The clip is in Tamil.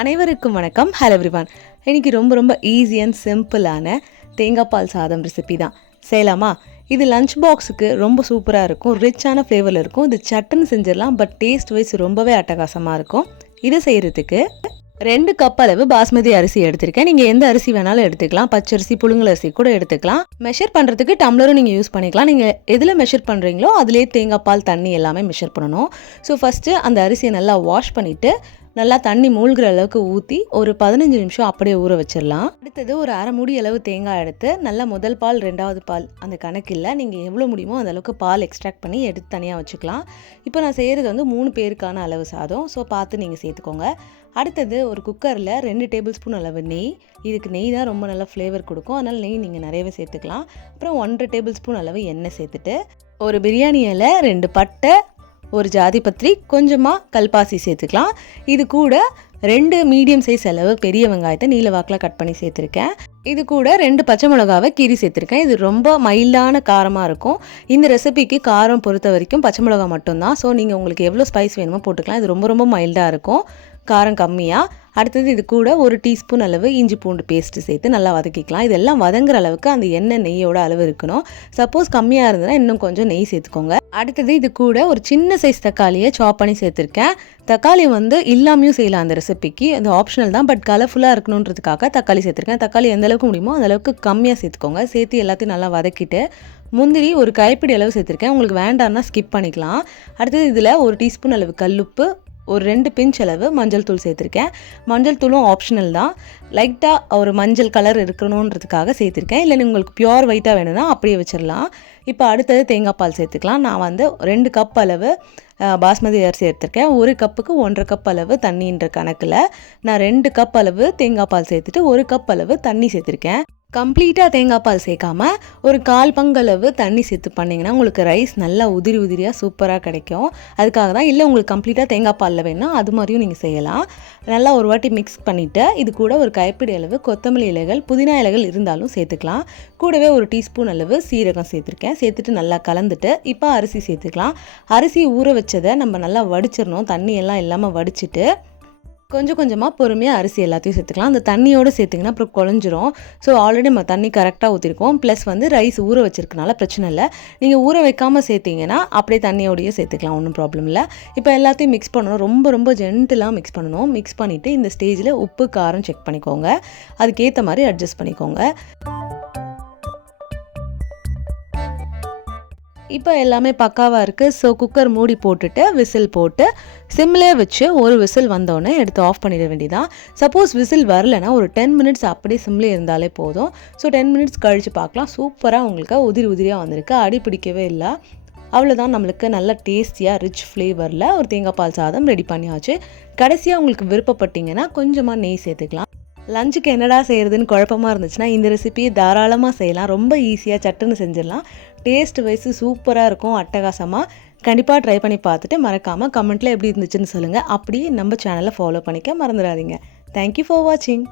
அனைவருக்கும் வணக்கம். ஹலோ எவ்ரிவான் இன்னைக்கு ரொம்ப ரொம்ப ஈஸி அண்ட் சிம்பிளான தேங்காய் பால் சாதம் ரெசிபி தான். செய்யலாமா? இது லஞ்ச் பாக்ஸுக்கு ரொம்ப சூப்பராக இருக்கும். ரிச்சான ஃப்ளேவரில் இருக்கும். இது சட்டுன்னு செஞ்சிடலாம். பட் டேஸ்ட் வைஸ் ரொம்பவே அட்டகாசமாக இருக்கும். இதை செய்கிறதுக்கு ரெண்டு கப் அளவு பாஸ்மதி அரிசி எடுத்திருக்கேன். நீங்கள் எந்த அரிசி வேணாலும் எடுத்துக்கலாம். பச்சரிசி புழுங்கல் அரிசி கூட எடுத்துக்கலாம். மெஷர் பண்ணுறதுக்கு டம்ளரும் நீங்கள் யூஸ் பண்ணிக்கலாம். நீங்கள் எதில் மெஷர் பண்ணுறீங்களோ அதிலே தேங்காய் பால் தண்ணி எல்லாமே மெஷர் பண்ணணும். ஸோ ஃபஸ்ட்டு அந்த அரிசியை நல்லா வாஷ் பண்ணிவிட்டு நல்லா தண்ணி மூழ்கிற அளவுக்கு ஊற்றி ஒரு பதினஞ்சு நிமிஷம் அப்படியே ஊற வச்சிடலாம். அடுத்தது ஒரு அரை மூடி அளவு தேங்காய் எடுத்து நல்லா முதல் பால் ரெண்டாவது பால் அந்த கணக்கில் நீங்கள் எவ்வளோ முடியுமோ அந்த அளவுக்கு பால் எக்ஸ்ட்ராக்ட் பண்ணி எடுத்து தனியாக வச்சுக்கலாம். இப்போ நான் செய்கிறது வந்து மூணு பேருக்கான அளவு சாதம். ஸோ பார்த்து நீங்கள் சேர்த்துக்கோங்க. அடுத்தது ஒரு குக்கரில் ரெண்டு டேபிள் ஸ்பூன் அளவு நெய். இதுக்கு நெய் தான் ரொம்ப நல்லா ஃப்ளேவர் கொடுக்கும். அதனால் நெய் நீங்கள் நிறையவே சேர்த்துக்கலாம். அப்புறம் ஒன்றரை டேபிள் ஸ்பூன் அளவு எண்ணெய் சேர்த்துட்டு ஒரு பிரியாணி இலை ரெண்டு பட்டை ஒரு ஜாதிபத்திரி கொஞ்சமாக கல்பாசி சேர்த்துக்கலாம். இது கூட ரெண்டு மீடியம் சைஸ் அளவு பெரிய வெங்காயத்தை நீல வாக்கில் கட் பண்ணி சேர்த்துருக்கேன். இது கூட ரெண்டு பச்சை மிளகாவை கீரி சேர்த்துருக்கேன். இது ரொம்ப மைல்டான காரமாக இருக்கும். இந்த ரெசிபிக்கு காரம் பொறுத்த வரைக்கும் பச்சை மிளகா மட்டும்தான். ஸோ நீங்கள் உங்களுக்கு எவ்வளோ ஸ்பைஸ் வேணுமோ போட்டுக்கலாம். இது ரொம்ப ரொம்ப மைல்டாக இருக்கும். காரம் கம்மியாக அடுத்தது இது கூட ஒரு டீஸ்பூன் அளவு இஞ்சி பூண்டு பேஸ்ட்டு சேர்த்து நல்லா வதக்கிக்கலாம். இதெல்லாம் வதங்குற அளவுக்கு அந்த எண்ணெய் நெய்யோட அளவு இருக்கணும். சப்போஸ் கம்மியாக இருந்ததுன்னா இன்னும் கொஞ்சம் நெய் சேர்த்துக்கோங்க. அடுத்தது இது கூட ஒரு சின்ன சைஸ் தக்காளியை சாப் பண்ணி சேர்த்துருக்கேன். தக்காளி வந்து இல்லாமையும் செய்யலாம் அந்த ரெசிபிக்கு அது ஆப்ஷனல் தான் பட் கலர்ஃபுல்லாக இருக்கணுன்றதுக்காக தக்காளி சேர்த்துருக்கேன். தக்காளி எந்த அளவுக்கு முடியுமோ அந்த அளவுக்கு கம்மியாக சேர்த்துக்கோங்க. சேர்த்து எல்லாத்தையும் நல்லா வதக்கிட்டு முந்திரி ஒரு கைப்பிடி அளவு சேர்த்துருக்கேன். உங்களுக்கு வேண்டாம்னா ஸ்கிப் பண்ணிக்கலாம். அடுத்தது இதில் ஒரு டீஸ்பூன் அளவு கல்லுப்பு ஒரு ரெண்டு பிஞ்ச் அளவு மஞ்சள் தூள் சேர்த்துருக்கேன். மஞ்சள் தூளும் ஆப்ஷனல் தான். லைட்டாக ஒரு மஞ்சள் கலர் இருக்கணுன்றதுக்காக சேர்த்துருக்கேன். இல்லை உங்களுக்கு பியோர் ஒயிட்டாக வேணும்னா அப்படியே வச்சிடலாம் இப்போ அடுத்தது தேங்காய் பால் சேர்த்துக்கலாம். நான் வந்து ரெண்டு கப் அளவு பாஸ்மதி அரிசி எடுத்திருக்கேன் ஒரு கப்புக்கு ஒன்றரை கப் அளவு தண்ணின்ற கணக்கில் நான் ரெண்டு கப் அளவு தேங்காய் பால் சேர்த்துட்டு ஒரு கப் அளவு தண்ணி சேர்த்துருக்கேன். கம்ப்ளீட்டாக தேங்காய் பால் சேர்க்காம ஒரு கால் பங்களவு தண்ணி சேர்த்து பண்ணிங்கன்னா உங்களுக்கு ரைஸ் நல்லா உதிரி உதிரியாக சூப்பராக கிடைக்கும். அதுக்காக தான் இல்லை உங்களுக்கு கம்ப்ளீட்டாக தேங்காய் பாலில் வேணும் அது மாதிரியும் நீங்கள் செய்யலாம். நல்லா ஒரு வாட்டி மிக்ஸ் பண்ணிவிட்டு இது கூட ஒரு கைப்பிடி அளவு கொத்தமல்லி இலைகள் புதினா இலைகள் இருந்தாலும் சேர்த்துக்கலாம். கூடவே ஒரு டீஸ்பூன் அளவு சீரகம் சேர்த்துருக்கேன். சேர்த்துட்டு நல்லா கலந்துட்டு இப்போ அரிசி சேர்த்துக்கலாம். அரிசி ஊற வச்சதை நம்ம நல்லா வடிச்சிடணும். தண்ணி எல்லாம் இல்லாமல் வடிச்சிட்டு கொஞ்சம் கொஞ்சமாக பொறுமையாக அரிசி எல்லாத்தையும் சேர்த்துக்கலாம். அந்த தண்ணியோடு சேர்த்திங்கன்னா அப்புறம் குழஞ்சிரும். ஸோ ஆல்ரெடி நம்ம தண்ணி கரெக்டாக ஊற்றிருக்கோம் ப்ளஸ் வந்து ரைஸ் ஊற வச்சிருக்கனால பிரச்சனை இல்லை. நீங்கள் ஊற வைக்காமல் சேர்த்திங்கன்னா அப்படியே தண்ணியோடையே சேர்த்துக்கலாம். ஒன்றும் ப்ராப்ளம் இல்லை. இப்போ எல்லாத்தையும் மிக்ஸ் பண்ணணும். ரொம்ப ரொம்ப ஜென்டிலாக மிக்ஸ் பண்ணணும். மிக்ஸ் பண்ணிவிட்டு இந்த ஸ்டேஜில் உப்பு காரம் செக் பண்ணிக்கோங்க. அதுக்கேற்ற மாதிரி அட்ஜஸ்ட் பண்ணிக்கோங்க. இப்போ எல்லாமே பக்காவாக இருக்குது ஸோ குக்கர் மூடி போட்டுட்டு விசில் போட்டு சிம்லே வச்சு ஒரு விசில் வந்தோடனே எடுத்து ஆஃப் பண்ணிட வேண்டியதான் சப்போஸ் விசில் வரலைன்னா ஒரு டென் மினிட்ஸ் அப்படியே சிம்லே இருந்தாலே போதும். ஸோ டென் மினிட்ஸ் கழித்து பார்க்கலாம். சூப்பராக உங்களுக்கு உதிரி உதிரியாக வந்திருக்கு. அடி பிடிக்கவே இல்லை. அவ்வளோதான் நம்மளுக்கு நல்ல டேஸ்டியாக ரிச் ஃப்ளேவரில் ஒரு தேங்காய் பால் சாதம் ரெடி பண்ணியாச்சு. கடைசியாக உங்களுக்கு விருப்பப்பட்டீங்கன்னா கொஞ்சமாக நெய் சேர்த்துக்கலாம். லஞ்சுக்கு என்னடா செய்கிறதுன்னு குழப்பமாக இருந்துச்சுன்னா இந்த ரெசிபியை தாராளமாக செய்யலாம். ரொம்ப ஈஸியாக சட்டுன்னு செஞ்சிடலாம். டேஸ்ட் வைஸ் சூப்பராக இருக்கும் அட்டகாசமாக கண்டிப்பாக ட்ரை பண்ணி பார்த்துட்டு மறக்காமல் கமெண்ட்டில் எப்படி இருந்துச்சுன்னு சொல்லுங்கள் அப்படியே நம்ம சேனலை ஃபாலோ பண்ணிக்க மறந்துடாதீங்க. தேங்க்யூ ஃபார் வாட்சிங்